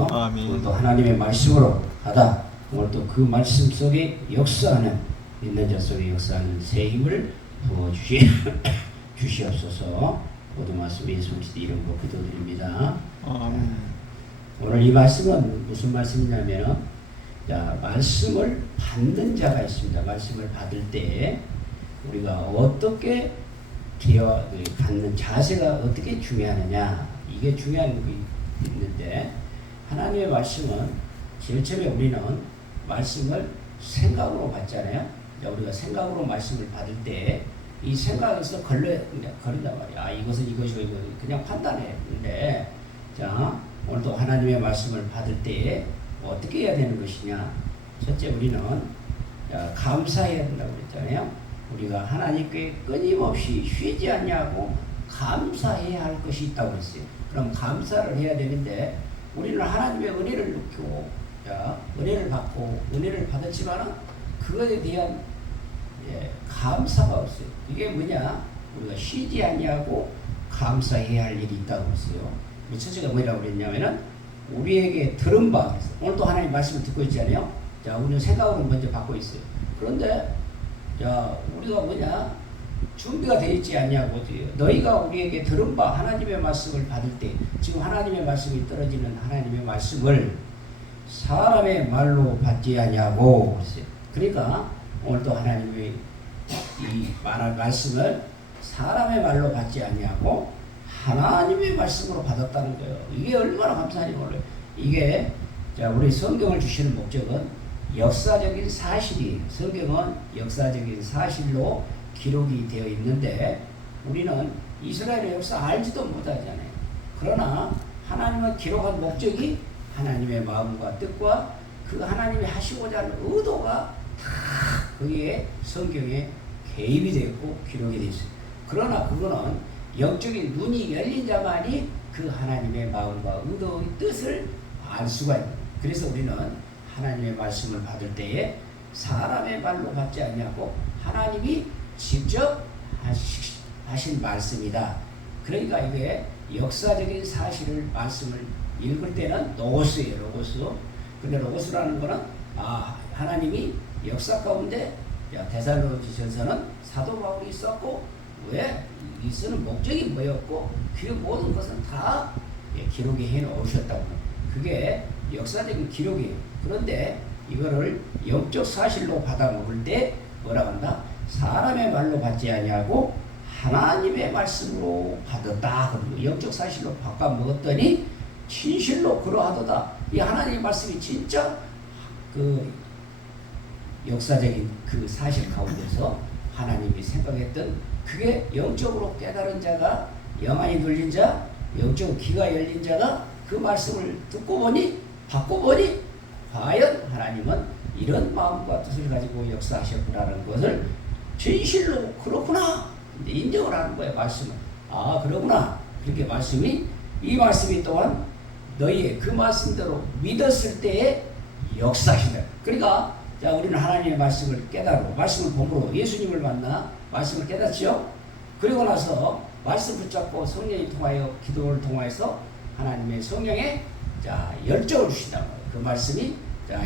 주셔서 아멘. 오늘도 하나님의 말씀으로 하다 오늘도 그 말씀 속에 역사하는 믿는 자 속에 역사하는 새 힘을 부어 주시옵소서. 모든 말씀 예수 그리스도 이름으로 기도드립니다. 아멘. 오늘 이 말씀은 무슨 말씀이냐면 말씀을 받는 자가 있습니다. 말씀을 받을 때 우리가 어떻게 갖는 자세가 어떻게 중요하느냐, 이게 중요한 게 있는데, 하나님의 말씀은 제일 처음에 우리는 말씀을 생각으로 받잖아요. 우리가 생각으로 말씀을 받을 때 이 생각에서 걸린단 말이야. 이것은 이것이고 이거 그냥 판단해. 근데 오늘도 하나님의 말씀을 받을 때 어떻게 해야 되는 것이냐. 첫째, 우리는 감사해야 된다고 그랬잖아요. 우리가 하나님께 끊임없이 쉬지 않냐고 감사해야 할 것이 있다고 그랬어요. 그럼 감사를 해야 되는데, 우리는 하나님의 은혜를 느끼고 은혜를 받고 은혜를 받았지만 그것에 대한 감사가 없어요. 이게 뭐냐? 우리가 쉬지 않냐고 감사해야 할 일이 있다고 그랬어요. 첫째가 뭐라고 그랬냐면은 우리에게 들은 바, 오늘도 하나님 말씀을 듣고 있잖아요. 우리는 생각으로 먼저 받고 있어요. 그런데 우리가 뭐냐? 준비가 되어 있지 않냐고. 너희가 우리에게 들은 바 하나님의 말씀을 받을 때, 지금 하나님의 말씀이 떨어지는 하나님의 말씀을 사람의 말로 받지 않냐고 그랬어요. 그러니까 오늘도 하나님의 이 말할 말씀을 사람의 말로 받지 않냐고 하나님의 말씀으로 받았다는 거예요. 이게 얼마나 감사한지 몰라요. 이게 우리 성경을 주시는 목적은 역사적인 사실이, 성경은 역사적인 사실로 기록이 되어 있는데 우리는 이스라엘의 역사 알지도 못하잖아요. 그러나 하나님은 기록한 목적이 하나님의 마음과 뜻과 그 하나님이 하시고자 하는 의도가 다 거기에 성경에 개입이 되어 있고 기록이 되어 있어요. 그러나 그거는 영적인 눈이 열린 자만이 그 하나님의 마음과 의도의 뜻을 알 수가 있는. 그래서 우리는 하나님의 말씀을 받을 때에 사람의 말로 받지 않냐고 하나님이 직접 하신 말씀이다. 그러니까 이게 역사적인 사실을 말씀을 읽을 때는 로고스예요. 로고스. 근데 로고스라는 거는 하나님이 역사 가운데 데살로니가전서는 사도 바울이 있었고 왜 이 쓰는 목적이 뭐였고 그 모든 것은 다 기록에 해 놓으셨다고. 그게 역사적인 기록이에요. 그런데 이거를 영적 사실로 받아 먹을 때 뭐라고 한다? 사람의 말로 받지 아니하고 하나님의 말씀으로 받았다. 그리고 영적 사실로 바꿔 먹었더니 진실로 그러하도다. 이 하나님의 말씀이 진짜 그 역사적인 그 사실 가운데서 하나님이 생각했던 그게 영적으로 깨달은 자가, 영안이 돌린 자, 영적 귀가 열린 자가 그 말씀을 듣고 보니 받고 보니 과연 하나님은 이런 마음과 뜻을 가지고 역사하셨구나라는 것을 진실로 그렇구나 인정을 하는 거예요. 말씀을. 그러구나. 그렇게 이 말씀이 또한 너희의 그 말씀대로 믿었을 때의 역사시다. 그러니까 우리는 하나님의 말씀을 깨달고 말씀을 본으로 예수님을 만나 말씀을 깨닫지요. 그리고 나서 말씀 붙잡고 성령이 통하여 기도를 통해서 하나님의 성령에 열정을 주신다고. 그 말씀이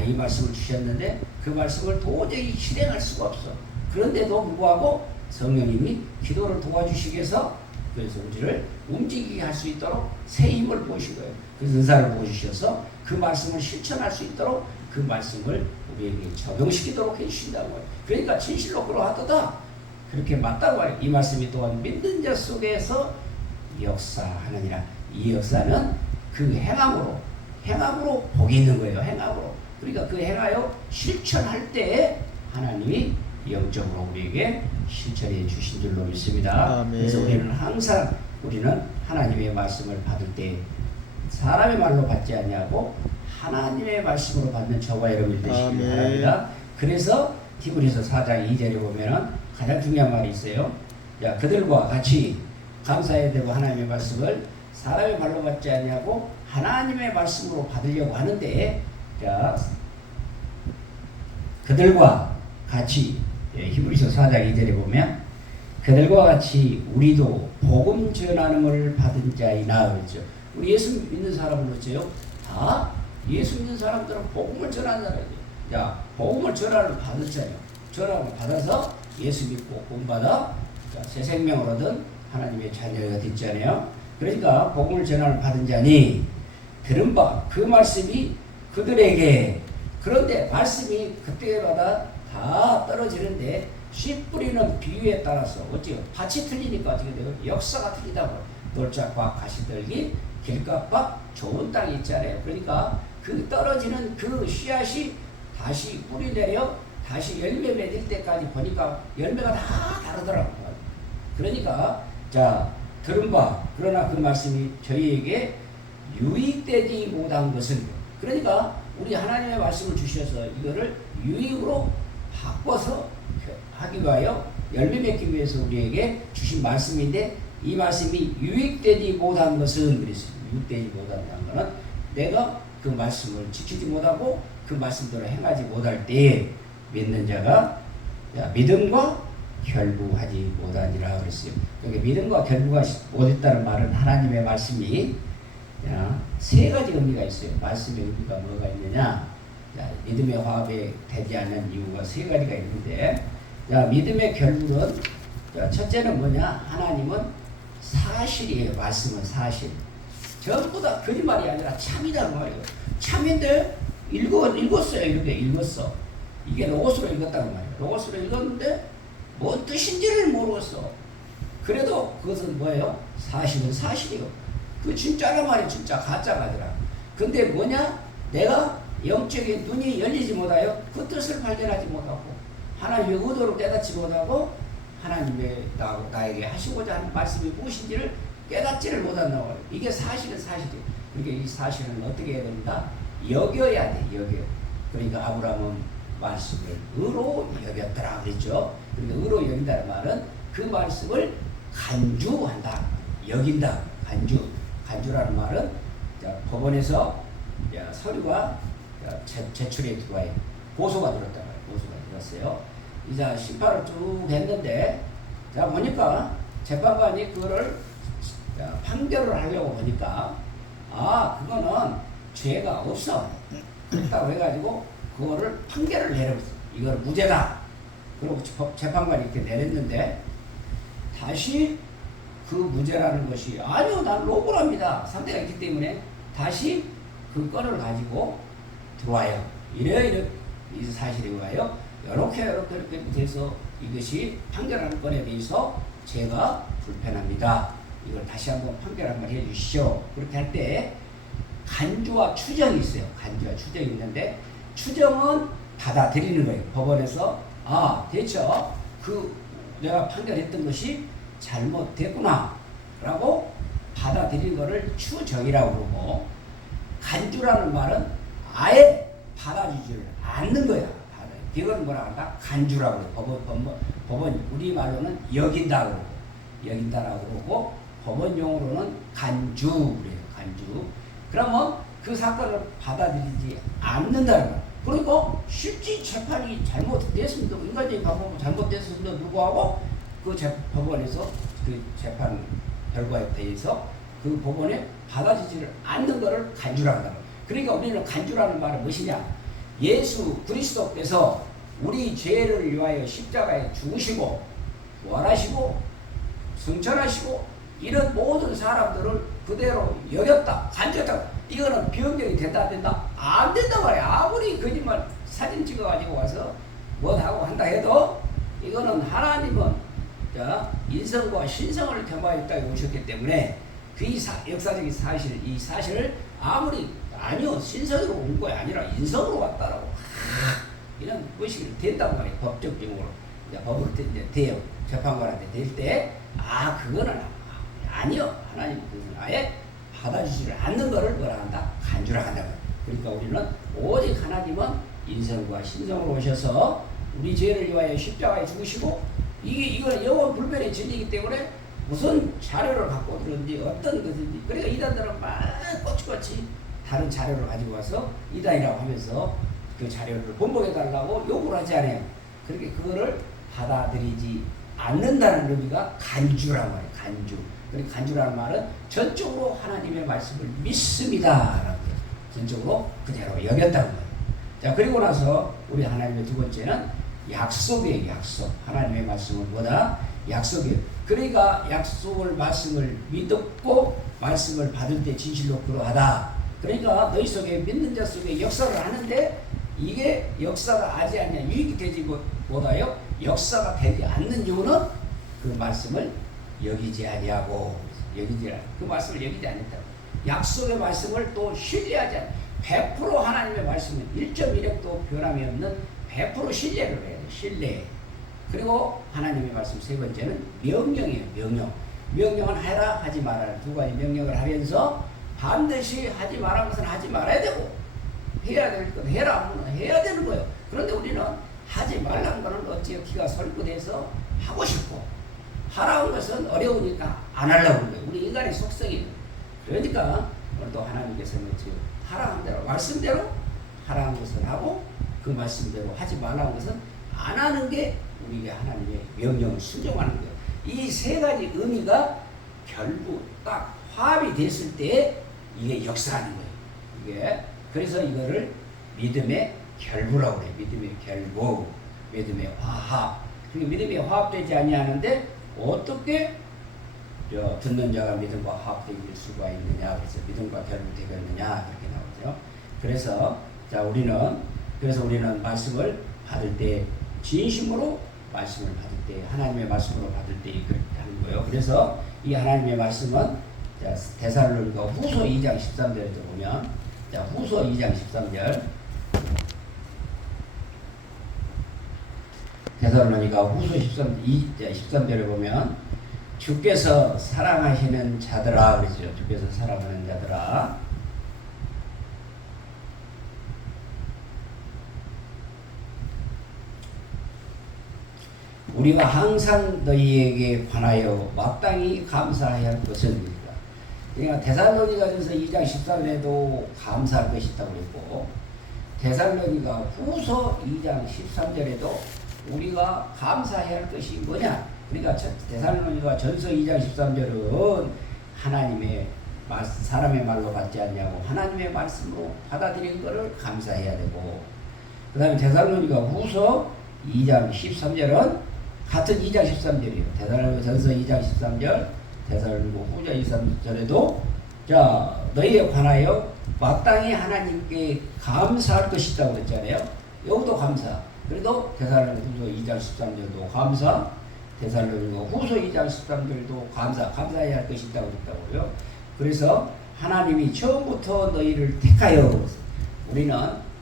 이 말씀을 주셨는데 그 말씀을 도저히 실행할 수가 없어. 그런데도 불구하고 성령님이 기도를 도와주시기 위해서 그래서 우리를 움직이게 할 수 있도록 새 힘을 부으신 거예요. 그래서 은사를 부어주셔서 그 말씀을 실천할 수 있도록 그 말씀을 우리에게 적용시키도록 해주신다고. 그러니까 진실로 그러하도다. 그렇게 맞다고 해요. 이 말씀이 또한 믿는 자 속에서 역사하느니라. 이 역사는 그 행함으로 복이 있는 거예요. 행함으로. 그러니까 그 행하여 실천할 때에 하나님이 영적으로 우리에게 실천해 주신 줄로 믿습니다. 아멘. 그래서 우리는 항상 하나님의 말씀을 받을 때 사람의 말로 받지 않냐고 하나님의 말씀으로 받는 저와 여러분이 되시길 바랍니다. 그래서 히브리서 4장 2절에 보면은 가장 중요한 말이 있어요. 그들과 같이 감사해야 되고 하나님의 말씀을 사람의 말로 받지 않냐고 하나님의 말씀으로 받으려고 하는데 그들과 같이 히브리서 4장 2절에 보면 그들과 같이 우리도 복음 전하는 것을 받은 자이나 그랬죠. 우리 예수 믿는 사람은 어째요? 다 예수 믿는 사람들은 복음을 전하는 사람이에요. 자, 복음을 전화를 받았잖아요. 전화를 받아서 예수 믿고 구원받아 새 생명을 얻은 하나님의 자녀가 됐잖아요. 그러니까 복음을 전화를 받은 자니 들은 바 그 말씀이 그들에게, 그런데 말씀이 그때마다 다 떨어지는데 씨 뿌리는 비유에 따라서 어찌요? 밭이 틀리니까 어떻게 돼요? 역사가 틀리다고. 돌짝밭, 가시떨기, 길가밭, 좋은 땅이 있잖아요. 그러니까 그 떨어지는 그 씨앗이 다시 뿌리 내려 다시 열매 맺을 때까지 보니까 열매가 다 다르더라고요. 그러니까 자, 들은 바 그러나 그 말씀이 저희에게 유익되지 못한 것은, 그러니까 우리 하나님의 말씀을 주셔서 이거를 유익으로 바꿔서 하기 위하여 열매 맺기 위해서 우리에게 주신 말씀인데, 이 말씀이 유익되지 못한 것은 그랬어요. 유익되지 못한다는 것은 내가 그 말씀을 지키지 못하고 그 말씀대로 행하지 못할 때에 믿는 자가 믿음과 결부하지 못하니라 그랬어요. 그러니까 믿음과 결부가 못했다는 말은 하나님의 말씀이 세 가지 의미가 있어요. 말씀의 의미가 뭐가 있느냐? 믿음의 화합이 되지 않는 이유가 세 가지가 있는데, 믿음의 결부는 첫째는 뭐냐? 하나님은 사실이에요. 말씀은 사실. 전부 다 거짓말이 아니라 참이라는 말이에요. 참인데 읽었어요. 이렇게 읽었어. 이게 로고스로 읽었다는 말이에요. 로고스로 읽었는데 뭔 뜻인지를 모르겠어. 그래도 그것은 뭐예요? 사실은 사실이에요. 그 진짜란 말이 진짜 가짜가 아니라. 근데 뭐냐? 내가 영적인 눈이 열리지 못하여 그 뜻을 발견하지 못하고 하나님의 의도를 깨닫지 못하고 하나님의 나에게 하시고자 하는 말씀이 무엇인지를 깨닫지를 못한다고 해요. 이게 사실은 사실이에요. 그러니까 이 사실은 어떻게 해야 됩니다? 여겨야 돼. 여겨. 그러니까 아브라함은 말씀을 의로 여겼더라 그랬죠. 그런데 의로 여긴다는 말은 그 말씀을 간주한다. 여긴다. 간주라는 말은 법원에서 서류가 제출에 들어와요. 보소가 들었단 말이에요. 보소가 들었어요. 이제 심판을 쭉 했는데, 자, 보니까 재판관이 그거를 판결을 하려고 보니까, 그거는 죄가 없어. 그렇다고 해가지고 그거를 판결을 내려버렸어. 이걸 무죄다. 그리고 재판관이 이렇게 내렸는데, 다시 그 무죄라는 것이, 아니요, 난 로고랍니다. 상대가 있기 때문에 다시 그 건을 가지고 들어와요. 이래 이 사실에 의하여 이렇게 돼서 이것이 판결하는 건에 대해서 제가 불편합니다. 이걸 다시 한번 판결 한번 해주시오. 그렇게 할 때 간주와 추정이 있어요. 간주와 추정이 있는데, 추정은 받아들이는 거예요. 법원에서 대처 내가 판결했던 것이 잘못됐구나 라고 받아들이는 것을 추정이라고 그러고, 간주라는 말은 아예 받아주지를 않는 거야. 이건 뭐라 한다? 간주라고 그래. 법원 우리말로는 여긴다고 그러고 법원 용어로는 간주 그래요. 간주. 그러면 그 사건을 받아들이지 않는다는 거야. 그리고 실제 재판이 잘못됐음에도, 인간적인 방법으로 잘못됐음에도 불구하고 그 법원에서 그 재판 결과에 대해서 그 법원에 받아주지를 않는 것을 간주라고 한다. 그러니까 우리는 간주라는 말은 무엇이냐? 예수 그리스도께서 우리 죄를 위하여 십자가에 죽으시고 부활하시고 승천하시고 이런 모든 사람들을 그대로 여겼다. 간주했다. 이거는 변경이 된다 안 된다? 안 된단 말이야. 아무리 거짓말 사진 찍어가지고 와서 뭐하고 한다 해도 이거는 하나님은 인성과 신성을 겸하였다고 오셨기 때문에 그 역사적인 사실, 이 사실을 아니요, 신성으로 온 거야 아니라 인성으로 왔다라고 이런 것이 된다고 말이에요. 법적용으로. 법으로 돼요. 재판관한테 될 때, 그거는 아니요. 하나님 그것은 아예 받아주지를 않는 거를 뭐라 한다? 간주라 한다. 그러니까 우리는 오직 하나님은 인성과 신성으로 오셔서 우리 죄를 위하여 십자가에 죽으시고, 이거는 영원 불변의 진리이기 때문에 무슨 자료를 갖고 들었는지 어떤 것인지, 그러니까 이단들은 막 꼬치꼬치 다른 자료를 가지고 와서 이단이라고 하면서 그 자료를 번복해달라고 요구를 하지 않아요. 그러니까 그거를 받아들이지 않는다는 의미가 간주란 말이에요. 간주. 그러니까 간주라는 말은 전적으로 하나님의 말씀을 믿습니다. 전적으로 그대로 여겼다는 거예요. 자, 그리고 나서 우리 하나님의 두 번째는 약속이에요. 약속. 하나님의 말씀은 뭐다? 약속이에요. 그러니까 약속을 말씀을 믿었고 말씀을 받을 때 진실로 그러하다. 그러니까 너희 속에 믿는 자 속에 역사를 하는데 이게 역사가 하지 않냐 유익이 되지 못하여 역사가 되지 않는 이유는 그 말씀을 여기지 아니하고 그 말씀을 여기지 않는다. 약속의 말씀을 또 신뢰하지 않아. 100% 하나님의 말씀은 1.1핵도 변함이 없는 100% 신뢰를 해야 돼. 신뢰. 그리고 하나님의 말씀 세 번째는 명령이에요. 명령은 해라 하지 말아라. 두 가지 명령을 하면서 반드시 하지 말라는 것은 하지 말아야 되고 해야 될 건 해라 하면 해야 되는 거예요. 그런데 우리는 하지 말라는 것은 어찌 기가 설득해서 하고 싶고 하라는 것은 어려우니까 안 하려고 하는 거예요. 우리 인간의 속성이에요. 그러니까 오늘도 하나님께서는 하라는 대로 말씀대로 하라는 것을 하고 그 말씀대로 하지 말라는 것은 안 하는 게 우리에게 하나님의 명령을 순종하는 거예요. 이 세 가지 의미가 결국 딱 화합이 됐을 때 이게 역사하는 거예요. 이게 그래서 이거를 믿음의 결부라고 그래요. 믿음의 결부, 믿음의 화합. 그러니까 믿음이 화합되지 아니하는데 어떻게 듣는 자가 믿음과 화합될 수가 있느냐? 그래서 믿음과 결부되겠느냐? 이렇게 나오죠. 그래서 우리는 말씀을 받을 때 진심으로 말씀을 받을 때 하나님의 말씀으로 받을 때 그렇게 하는 거예요. 그래서 이 하나님의 말씀은 데살로니가 후서 2장 13절에 보면 후서 2장 13절 데살로니가 후서 13절에 보면 주께서 사랑하시는 자들아 그러죠. 주께서 사랑하는 자들아 우리가 항상 너희에게 관하여 마땅히 감사해야 할 것은 그러니까 데살로니가전서 2장 13절에도 감사할 것이 있다고 그랬고 데살로니가 후서 2장 13절에도 우리가 감사해야 할 것이 뭐냐? 그러니까 데살로니가 전서 2장 13절은 하나님의 사람의 말로 받지 않냐고 하나님의 말씀으로 받아들인 것을 감사해야 되고 그 다음에 데살로니가 후서 2장 13절은 같은 2장 13절이에요. 데살로니가 전서 2장 13절 데살로니가 후서 23절에도 너희에 관하여 마땅히 하나님께 감사할 것이 있다고 그랬잖아요. 여기도 감사. 그래도 데살로니가 후서 2장 13절도 감사 데살로니가 후서 2장 13절도 감사해야 할 것이 있다고 그랬다고요. 그래서 하나님이 처음부터 너희를 택하여 우리는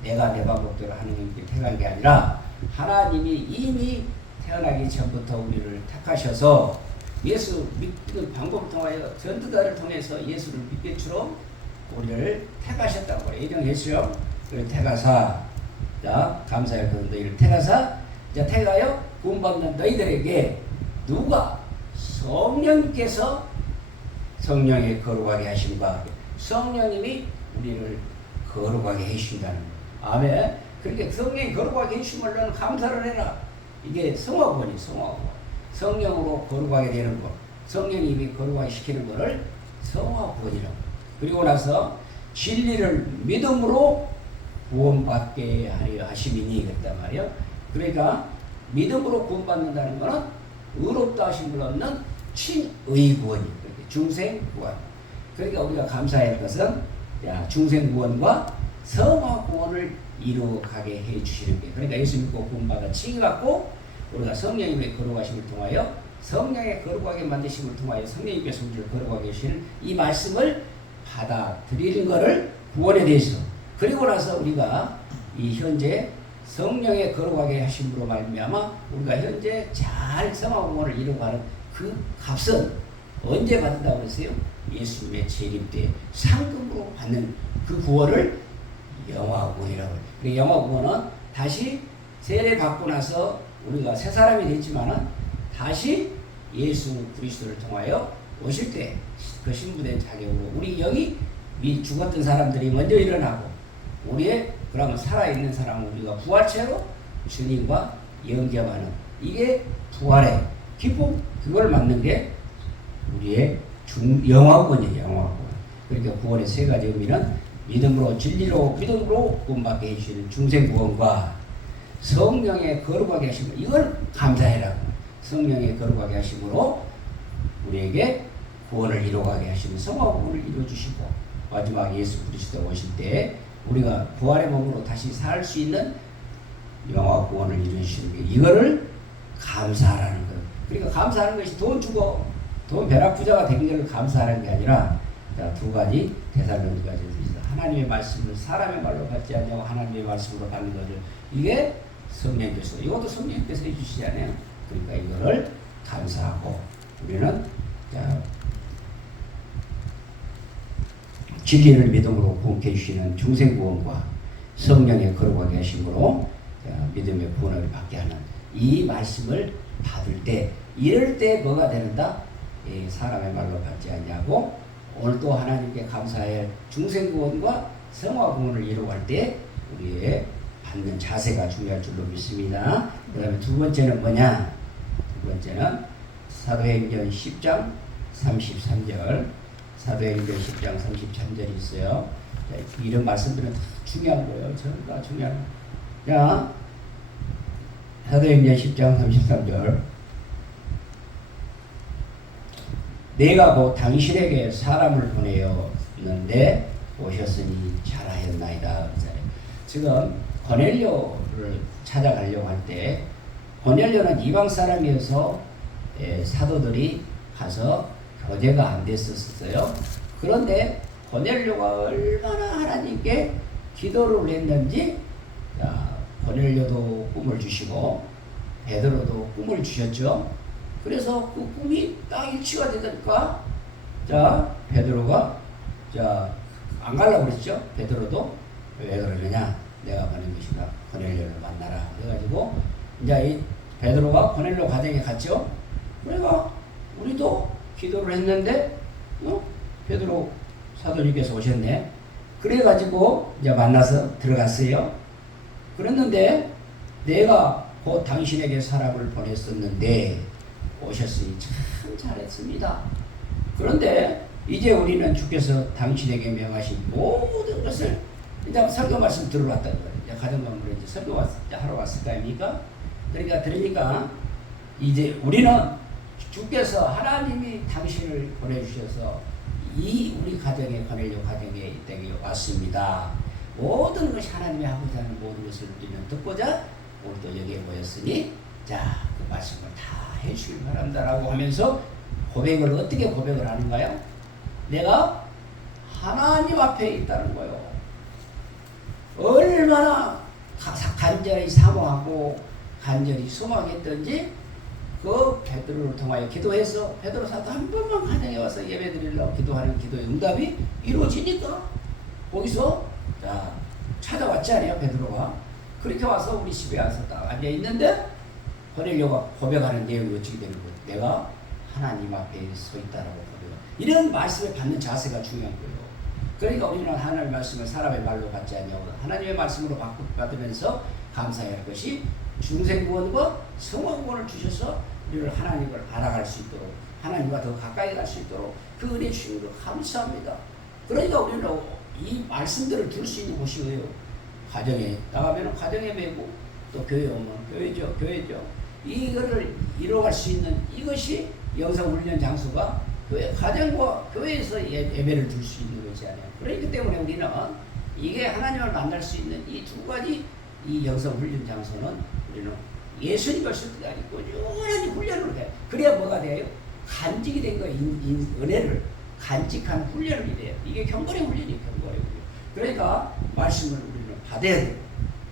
내가 내 방법대로 하나님께 택한 게 아니라 하나님이 이미 태어나기 전부터 우리를 택하셔서 예수 믿는 방법을 통하여 전도자를 통해서 예수를 믿게처럼 우리를 택하셨다고 그래요. 예정했죠. 그리고 택하사 감사할 것은 너희를 택하사 택하여 구원받는 너희들에게 누가 성령께서 성령의 거룩하게 하심과 성령님이 우리를 거룩하게 해주신다는 거예요. 아멘. 그러니까 성령이 거룩하게 해주심을 너는 감사를 해라. 이게 성화구원이 성화구원. 성령으로 거룩하게 되는 것. 성령님이 거룩하게 시키는 것을 성화구원이라고. 그리고 나서 진리를 믿음으로 구원받게 하려 하심이니 그랬단 말이에요. 그러니까 믿음으로 구원받는다는 것은 의롭다 하심을 얻는 친의구원이 중생구원. 그러니까 우리가 감사해야 할 것은 중생구원과 성화구원을 이루어가게 해주시는 게 그러니까 예수 믿고 구원받아 칭의받고 우리가 성령님의 거룩하심을 통하여 성령의 거룩하게 만드심을 통하여 성령님께서 우리를 거룩하게 해주시는 이 말씀을 받아들이는 것을 구원에 대해서 그리고 나서 우리가 이 현재 성령의 거룩하게 하심으로 말미암아 우리가 현재 잘 성화구원을 이루어가는 그 값은 언제 받는다고 그랬어요? 예수님의 재림 때 상금으로 받는 그 구원을 영화구원이라고 해요. 영화구원은 다시 세례 받고 나서 우리가 새 사람이 됐지만은 다시 예수 그리스도를 통하여 오실 때 그 신부된 자격으로 우리 영이 죽었던 사람들이 먼저 일어나고 우리의 그러면 살아있는 사람은 우리가 부활체로 주님과 영접하는 이게 부활의 기쁨 그걸 맞는 게 우리의 영화구원이에요. 영화구원. 그러니까 구원의 세 가지 의미는 믿음으로 진리로 믿음으로 구원받게 해주시는 중생구원과 성령의 거룩하게 하심을 이걸 감사해라고. 성령의 거룩하게 하심으로 우리에게 구원을 이루어가게 하시는 성화구원을 이루어주시고 마지막 예수 그리스도 오실 때 우리가 부활의 몸으로 다시 살 수 있는 영화구원을 이루어주시는 게 이거를 감사하라는 거예요. 그러니까 감사하는 것이 돈 주고 돈 벼락부자가 된 것을 감사하는 게 아니라 자, 두 가지 데살로니가서 하나님의 말씀을 사람의 말로 받지 않냐고 하나님의 말씀으로 받는 것을 이게 성령께서 이것도 성령께서 해주시지 않아요. 그러니까 이거를 감사하고 우리는 자, 진리를 믿음으로 구원케 해주시는 중생구원과 성령의 거룩하게 하심으로 믿음의 구원을 받게 하는 이 말씀을 받을 때 이럴 때 뭐가 되는다? 사람의 말로 받지 않냐고 오늘 또 하나님께 감사할 중생구원과 성화구원을 이루어갈 때 우리의 받는 자세가 중요할 줄로 믿습니다. 그 다음에 두 번째는 뭐냐? 두 번째는 사도행전 10장 33절 사도행전 10장 33절이 있어요. 자, 이런 말씀들은 다 중요한 거예요. 전부 다 중요한 거예요. 자, 사도행전 10장 33절 내가 곧 당신에게 사람을 보내었는데 오셨으니 잘하였나이다. 지금 고넬료를 찾아가려고 할 때 고넬료는 이방 사람이어서 사도들이 가서 교제가 안 됐었어요. 그런데 고넬료가 얼마나 하나님께 기도를 했는지 고넬료도 꿈을 주시고 베드로도 꿈을 주셨죠. 그래서 그 꿈이 딱 일치가 되니까 자 베드로가 자 안 가려고 그랬죠. 베드로도 왜 그러느냐 내가 보낸 것이다. 고넬료를 만나라. 그래가지고 이제 이 베드로가 고넬료 가정에 갔죠. 그러니까 우리도 기도를 했는데 베드로 사도님께서 오셨네. 그래가지고 이제 만나서 들어갔어요. 그랬는데 내가 곧 당신에게 사람을 보냈었는데 오셨으니 참 잘했습니다. 그런데 이제 우리는 주께서 당신에게 명하신 모든 것을 이제 설교 말씀 들어왔다는 거예요. 이제 가정건물에 이제 설교 하러 왔을 거 아닙니까? 그러니까 이제 우리는 주께서 하나님이 당신을 보내주셔서 이 우리 가정에 고넬료 가정에 왔습니다. 모든 것이 하나님이 하고자 하는 모든 것을 우리는 듣고자 오늘 또 여기에 모였으니 자, 그 말씀을 다 해주시기 바랍니다라고 하면서 고백을 어떻게 고백을 하는가요? 내가 하나님 앞에 있다는 거예요. 얼마나 간절히 사모하고 간절히 소망했던지 그 베드로를 통하여 기도해서 베드로 사도 한 번만 가정에 와서 예배드리려고 기도하는 기도의 응답이 이루어지니까 거기서 자, 찾아왔지 않아요 베드로가. 그렇게 와서 우리 집에 와서 딱 앉아있는데 고넬료가 고백하는 내용이 어떻게 되는 거예요? 내가 하나님 앞에 서 있다라고 고백해요. 이런 말씀을 받는 자세가 중요한 거예요. 그러니까 우리는 하나님의 말씀을 사람의 말로 받지 않냐고 하나님의 말씀으로 받으면서 감사해야 할 것이 중생구원과 성화구원을 주셔서 우리를 하나님을 알아갈 수 있도록 하나님과 더 가까이 갈 수 있도록 그 은혜 주신 것을 감사합니다. 그러니까 우리는 이 말씀들을 들을 수 있는 곳이 왜요? 가정에 나가면 가정에 매고 또 교회 오면 교회죠. 이거를 이루어갈 수 있는 이것이 영성훈련 장소가 교회 가정과 교회에서 예배를 줄 수 있는 것이 아니에요. 그렇기 때문에 우리는 이게 하나님을 만날 수 있는 이 두 가지 이 영성훈련 장소는 우리는 예수님을 쓸 때가 아니고 꾸준히 훈련을 해. 그래야 뭐가 돼요? 간직이 된 거예요. 은혜를 간직한 훈련이 돼요. 이게 경건의 훈련이에요. 경건의 훈련. 그러니까 말씀을 우리는 받아야 돼요.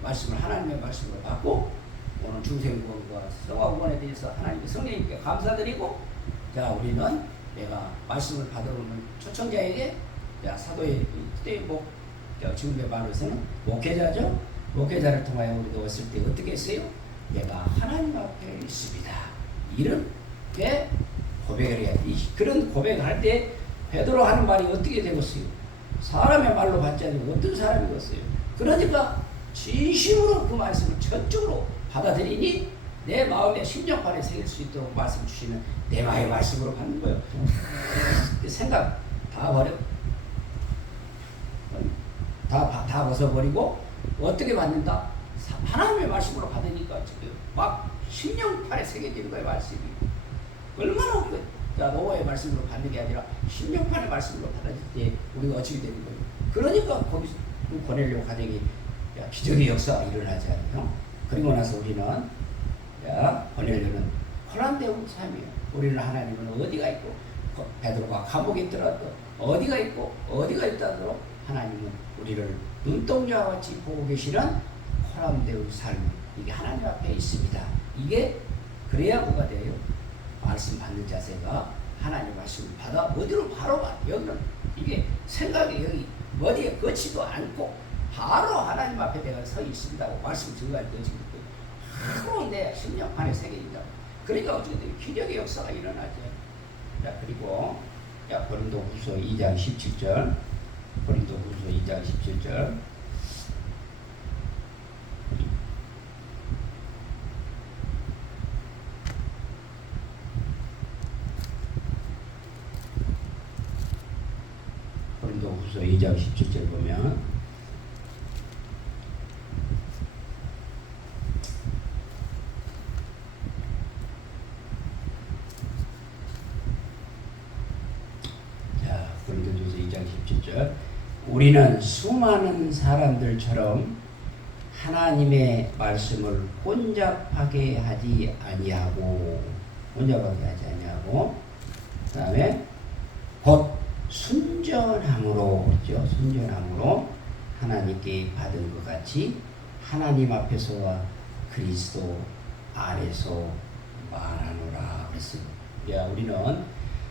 말씀을 하나님의 말씀으로 받고 오늘 중생구원과 성화구원에 대해서 하나님의 성령님께 감사드리고 자 우리는 내가 말씀을 받으러 오는 초청자에게 자 사도의 목 지금의 말로서는 목회자죠. 목회자를 통하여 우리도 왔을 때 어떻게 했어요? 내가 하나님 앞에 있습니다. 이렇게 고백을 해야 돼. 그런 고백을 할 때 베드로 하는 말이 어떻게 되겠어요? 사람의 말로 받지 않고 어떤 사람이겠어요? 그러니까 진심으로 그 말씀을 전적으로 받아들이니 내 마음의 심령판에 새길 수 있도록 말씀 주시는 내 마음의 말씀으로 받는 거예요. 생각 다 버려. 다 벗어버리고 어떻게 받는다? 하나님의 말씀으로 받으니까 지금 막 신령판에 새겨지는 거예요. 말씀이 얼마나 노아의 말씀으로 받는 게 아니라 신령판의 말씀으로 받아질 때 우리가 어찌게 되는 거예요. 그러니까 거기서 고넬료 가정이 기적의 역사가 일어나지 않아요. 그리고 나서 우리는 고넬료는 호란대운 삶이에요. 우리는 하나님은 어디가 있고 베드로가 감옥에 있더라도 어디가 있고 어디가 있다도 하나님은 우리를 눈동자와 같이 보고 계시는 호람되운 삶, 이게 하나님 앞에 있습니다. 이게 그래야 뭐가 돼요? 말씀 받는 자세가 하나님 말씀을 받아 어디로 바로 가. 여기는 이게 생각이 여기 머리에 거치도 않고 바로 하나님 앞에 내가 서 있습니다고 말씀 증거할 때 지금 바로 내 심령 안에 새겨진다. 그러니까 어떻게 돼요? 기적의 역사가 일어나죠. 자, 그리고 고린도후서 2장 17절, 고린도후서 2장 17절. 고린도후서 2장 17절 보면 고린도후서 2장 17절 우리는 수많은 사람들처럼 하나님의 말씀을 혼잡하게 하지 아니하고 그 다음에 곧 순전함으로 하나님께 받은 것 같이 하나님 앞에서와 그리스도 안에서 말하노라 그랬습니다.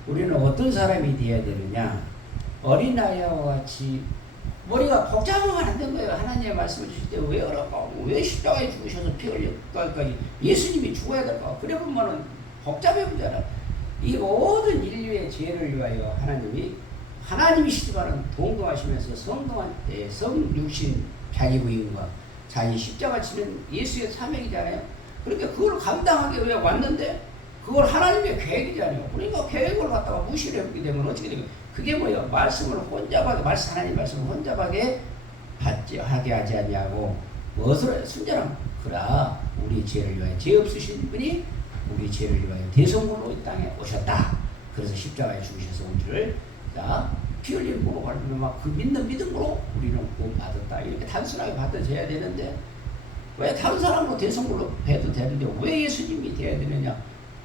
우리는 어떤 사람이 되어야 되느냐? 어린아이와 같이 머리가 복잡하면 안 되는 거예요. 하나님의 말씀을 주실 때 왜 어렵고 왜 십자가에 죽으셔서 피 흘릴까지 예수님이 죽어야 될까? 그래 보면은 복잡해 보잖아. 이 모든 인류의 죄를 위하여 하나님이시지만은 동등하시면서 성동한테 성육신 자기 부인과 자기 십자가 치는 예수의 사명이잖아요. 그러니까 그걸 감당하기 위해 왔는데 그걸 하나님의 계획이잖아요. 그러니까 계획을 갖다가 무시를 해보게 되면 어떻게 되고 그게 뭐예요? 하나님 말씀을 혼잡하게 하게 하지 않냐고 무엇을 순전함 그라 우리 죄를 위하여 죄 없으신 분이 우리 죄를 위하여 대성물로 이 땅에 오셨다. 그래서 십자가에 죽으셔서 우리를 피 흘린 몸으로 밟으면 그 믿는 믿음으로 우리는 구원 받았다. 이렇게 단순하게 받아져야 되는데 왜 다른 사람으로 대성물로 해도 되는데 왜 예수님이 되어야 되느냐?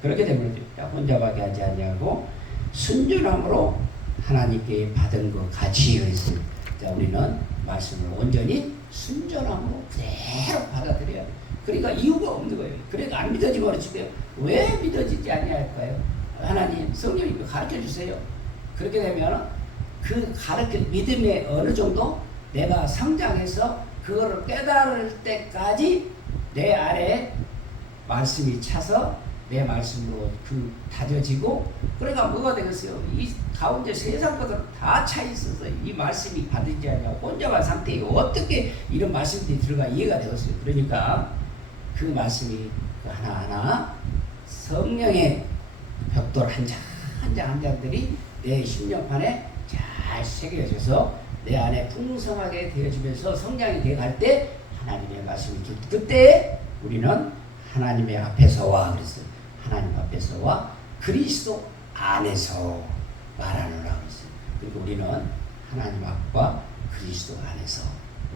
그렇게 되면 혼잡하게 하지 아니하고 순전함으로 하나님께 받은 것 같이 그랬어요. 우리는 말씀을 온전히 순전함으로 그대로 받아들여야 돼요. 그러니까 이유가 없는 거예요. 그러니까 안 믿어지면 그렇지 왜 믿어지지 아니할까요? 하나님 성령님이 가르쳐 주세요. 그렇게 되면 그 믿음에 어느 정도 내가 성장해서 그거를 깨달을 때까지 내 안에 말씀이 차서 내 말씀으로 다져지고 그러니까 뭐가 되겠어요? 이 가운데 세상 것들은 다 차 있어서 이 말씀이 받이지 않냐고 혼잡한 상태에 어떻게 이런 말씀들이 들어가 이해가 되겠어요. 그러니까 그 말씀이 하나하나 성령의 벽돌 한 장 장들이 내 심령판에 잘 새겨져서 내 안에 풍성하게 되어지면서 성장이 되어갈 때 하나님의 말씀이 그때 우리는 하나님의 앞에서와 그랬어요. 하나님 앞에서와 그리스도 안에서 말하노라 그랬어요. 그리고 우리는 하나님 앞과 그리스도 안에서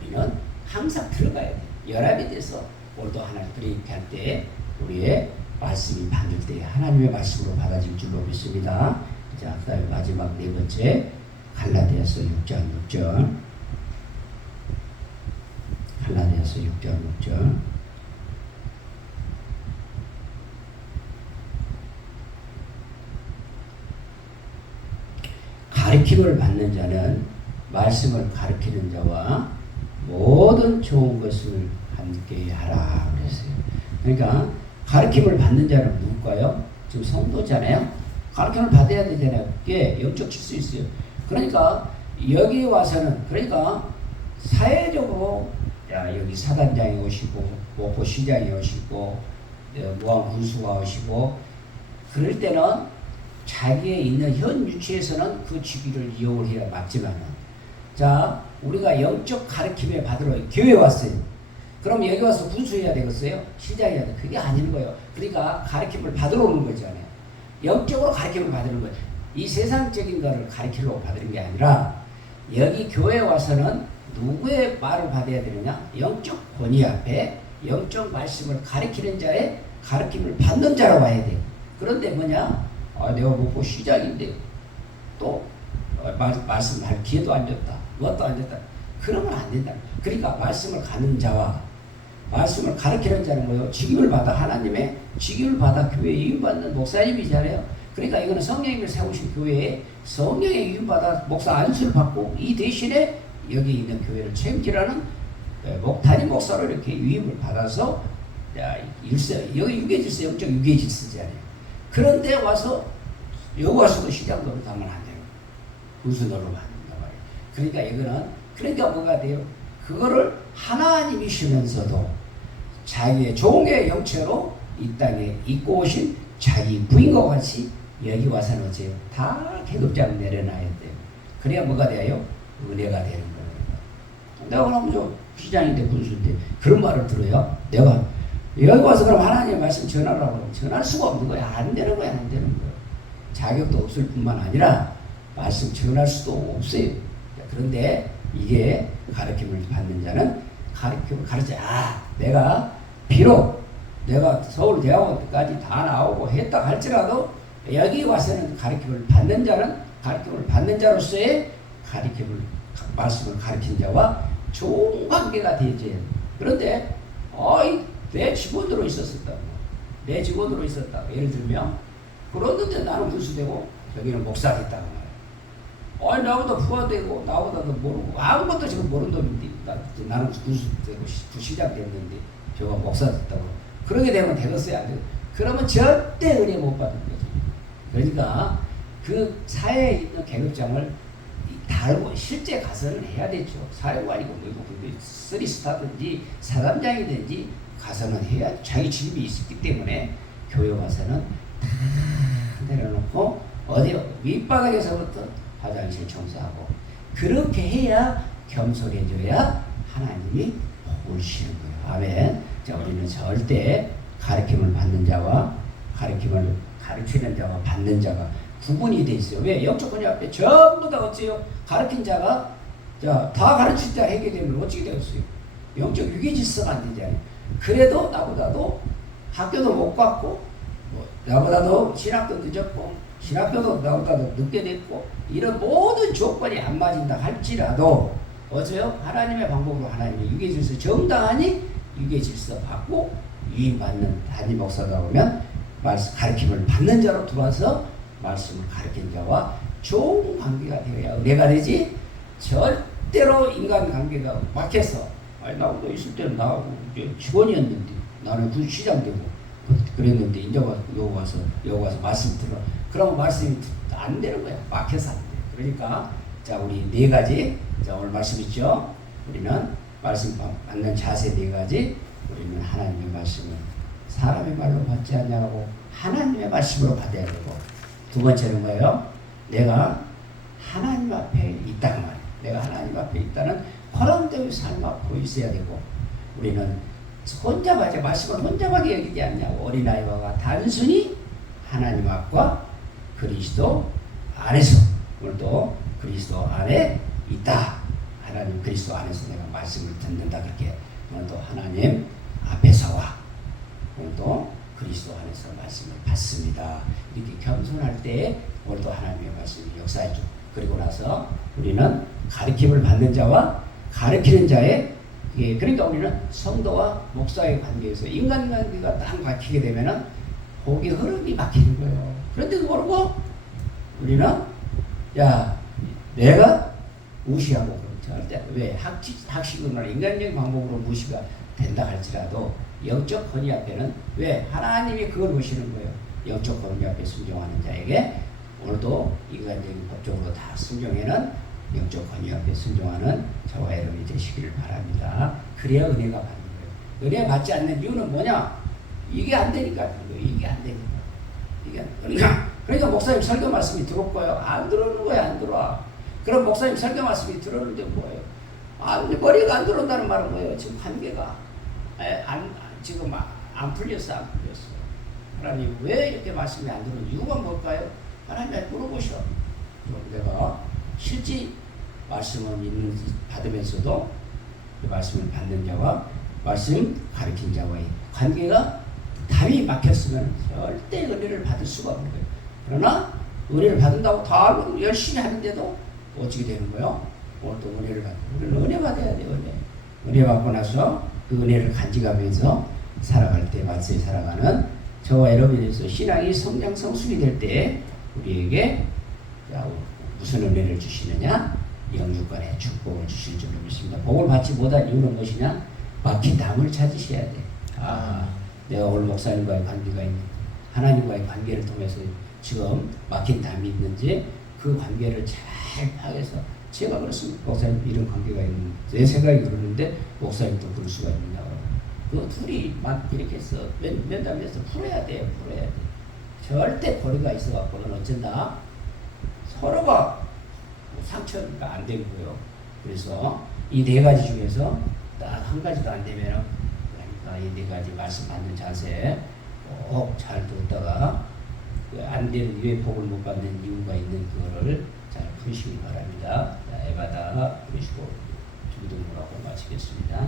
우리는 항상 들어가야 돼요. 연합이 돼서 오늘도 하나님 그렇게 할 때 우리의 말씀이 받을 때 하나님의 말씀으로 받아질 줄로 믿습니다. 자, 그다음에 마지막 네 번째 갈라디아서 6장 6절 갈라디아서 6장 6절 가르침을 받는 자는 말씀을 가르치는 자와 모든 좋은 것을 함께 하라 그랬어요. 그러니까 가르침을 받는 자는 누굴까요? 지금 성도잖아요. 가르침을 받아야 되잖아요. 그게 영적 질서 있어요. 그러니까 여기 와서는 그러니까 사회적으로 여기 사단장이 오시고 목포 시장이 오시고 무한 군수가 오시고 그럴 때는 자기의 있는 현 위치에서는 그 직위를 이용을 해야 맞지만은 자 우리가 영적 가르침을 받으러 교회에 왔어요. 그럼 여기 와서 군수해야 되겠어요? 시장해야 돼. 그게 아닌 거예요. 그러니까 가르침을 받으러 오는 거잖아요. 영적으로 가르침을 받는 거예요. 이 세상적인 거를 가르치려고 받는 게 아니라 여기 교회에 와서는 누구의 말을 받아야 되느냐? 영적 권위 앞에 영적 말씀을 가르치는 자의 가르침을 받는 자로 와야 돼요. 그런데 뭐냐? 내가 먹고 시작인데 또 말씀할 기회도 안 줬다. 뭣도 안 줬다. 그러면 안 된다. 그러니까 말씀을 가는 자와 말씀을 가르치는 자는 뭐예요? 직임을 받아 하나님의 직임을 받아 교회에 위임받는 목사님이잖아요. 그러니까 이거는 성령님을 세우신 교회에 성령의 위임받아 목사 안수를 받고 이 대신에 여기 있는 교회를 책임지라는 단임 목사로 이렇게 위임을 받아서 여기 유계질서 영적 유계질서잖아요. 그런데 와서 여기 와서도 시장도 가면 안 돼요. 우선으로 만든단 말이에요. 그러니까 이거는 그러니까 뭐가 돼요? 그거를 하나님이시면서도 자기의 종의 영체로 이 땅에 입고 오신 자기 부인과 같이 여기 와서는 어째요? 다 계급장을 내려놔야 돼요. 그래야 뭐가 돼요? 은혜가 되는 거예요. 내가 그러면 저 시장인데 군수인데 그런 말을 들어요. 내가 여기 와서 그럼 하나님의 말씀 전하라고 하면 전할 수가 없는 거야. 안 되는 거야. 안 되는 거야. 자격도 없을 뿐만 아니라 말씀 전할 수도 없어요. 그런데 이게 가르침을 받는 자는 가르침을 가르쳐. 내가 비록 내가 서울대학원까지 다 나오고 했다 할지라도 여기 와서는 가르침을 받는 자는 가르침을 받는 자로서의 가르침을 말씀을 가르친 자와 좋은 관계가 되지. 그런데 내 직원으로 있었다. 내 직원으로 있었다. 예를 들면 그런데 나는 군수되고 여기는 목사가 있다고 말이야. 나보다 부하되고 나보다 더 모르고 아무것도 지금 모르는 놈인데 나는 군수되고 부시장 됐는데 저가 목사 됐다고. 그러게 되면 되겠어요? 안 되겠어요? 그러면 절대 은혜 못 받는 거죠. 그러니까 그 사회에 있는 계급장을 다르고 실제 가서는 해야 되죠. 사회관이고 뭐고 쓰리스타든지 사단장이든지 가서는 해야 자기 집이 있기 때문에 교회 와서는 다 내려놓고 어디 밑바닥에서부터 화장실 청소하고 그렇게 해야 겸손해져야 하나님이 보시는 거예요. 아멘. 자, 우리는 절대 가르침을 받는 자와 가르침을 가르치는 자와 받는 자가 구분이 돼 있어요. 왜? 영적 권위 앞에 전부 다 어째요? 가르친 자가 다 가르칠 자 하게 되면 어떻게 되겠어요? 영적 유계질서가 안 되잖아요. 그래도 나보다도 학교도 못 갔고 나보다도 신학도 늦었고 신학교도 나보다도 늦게 됐고 이런 모든 조건이 안 맞은다 할지라도 어째요? 하나님의 방법으로 하나님의 유계질서 정당하니 유계질서 받고 유임받는 단임 목사다 보면 말씀 가르침을 받는 자로 들어와서 말씀을 가르친 자와 좋은 관계가 되어야 은혜가 되지. 절대로 인간관계가 막혀서 나보다 있을 때는 나하고 이제 직원이었는데 나는 군 시장 되고 그랬는데 이제 여기 와서 말씀 들어. 그러면 말씀이 안 되는 거야. 막혀서 안 돼. 그러니까 자 우리 네 가지 자 오늘 말씀 있죠. 우리는 말씀 받는 자세 네 가지. 우리는 하나님의 말씀을 사람의 말로 받지 않냐고 하나님의 말씀으로 받아야 되고 두 번째는 뭐예요? 내가 하나님 앞에 있다는 말이에요. 내가 하나님 앞에 있다는 허람된 삶 앞으로 있어야 되고 우리는 혼잡하지 말씀을 혼잡하게 여기지 않냐고 어린아이와 단순히 하나님 앞과 그리스도 안에서 오늘도 그리스도 안에 있다. 하나님 그리스도 안에서 내가 말씀을 듣는다. 그렇게 오늘도 하나님 앞에서와 오늘도 그리스도 안에서 말씀을 받습니다. 이렇게 겸손할 때 오늘도 하나님의 말씀이 역사해줘. 그리고 나서 우리는 가르침을 받는 자와 가르치는 자의 그러니까 우리는 성도와 목사의 관계에서 인간관계가 딱 막히게 되면은 거기 흐름이 막히는 거예요. 그런데도 모르고 우리는 내가 무시하고 절대 왜 학식으로나 인간적인 방법으로 무시가 된다 할지라도 영적 권위 앞에는 왜 하나님이 그걸 보시는 거예요. 영적 권위 앞에 순종하는 자에게 오늘도 인간적인 법적으로 다 순종해는 영적 권위 앞에 순종하는 저와 여러분이 되시기를 바랍니다. 그래야 은혜가 받는 거예요. 은혜 받지 않는 이유는 뭐냐? 이게 안 되니까 이게 안 되니까 그러니까 목사님 설교 말씀이 들어올까요? 안 들어오는 거야. 안 들어와. 그럼 목사님 설교 말씀이 들어오는데 뭐예요? 머리가 안 들어온다는 말은 뭐예요? 지금 관계가 지금 안 풀렸어. 하나님 왜 이렇게 말씀이 안 들어오는 이유가 뭘까요? 하나님한테 물어보셔. 그럼 내가 실제 말씀은 받으면서도 그 말씀을 받는 자와 말씀 가르친 자와의 관계가 답이 막혔으면 절대 은혜를 받을 수가 없는 거예요. 그러나 은혜를 받는다고 다 열심히 하는데도 어떻게 되는 거예요? 오늘도 은혜를 받고 우리는 은혜 받아야 돼요. 은혜 받고 나서 그 은혜를 간직하면서 살아갈 때 말세에 살아가는 저와 여러분에 대해서 신앙이 성장 성숙이 될 때 우리에게 무슨 은혜를 주시느냐? 영육간의 축복을 주실 줄로 믿습니다. 복을 받지 못한 이유는 무엇이냐? 막힌 담을 찾으셔야 돼. 내가 오늘 목사님과의 관계가 있는 하나님과의 관계를 통해서 지금 막힌 담이 있는지 그 관계를 잘 파악해서 제가 그렇습니다. 목사님 이런 관계가 있는 내 생각이 그러는데 목사님도 그럴 수가 있느냐고. 그 둘이 막 이렇게 해서 면담해서 풀어야 돼요. 절대 거리가 있어갖고는 어쩐다 서로가 상처가 안 되고요. 그래서 이 네 가지 중에서 딱 한 가지도 안 되면 이 네 가지 말씀 받는 자세 꼭 잘 듣다가 안 되는 왜 복을 못 받는 이유가 있는 그거를 잘 푸시기 바랍니다. 에바다 부르시고 주기도문하고 마치겠습니다.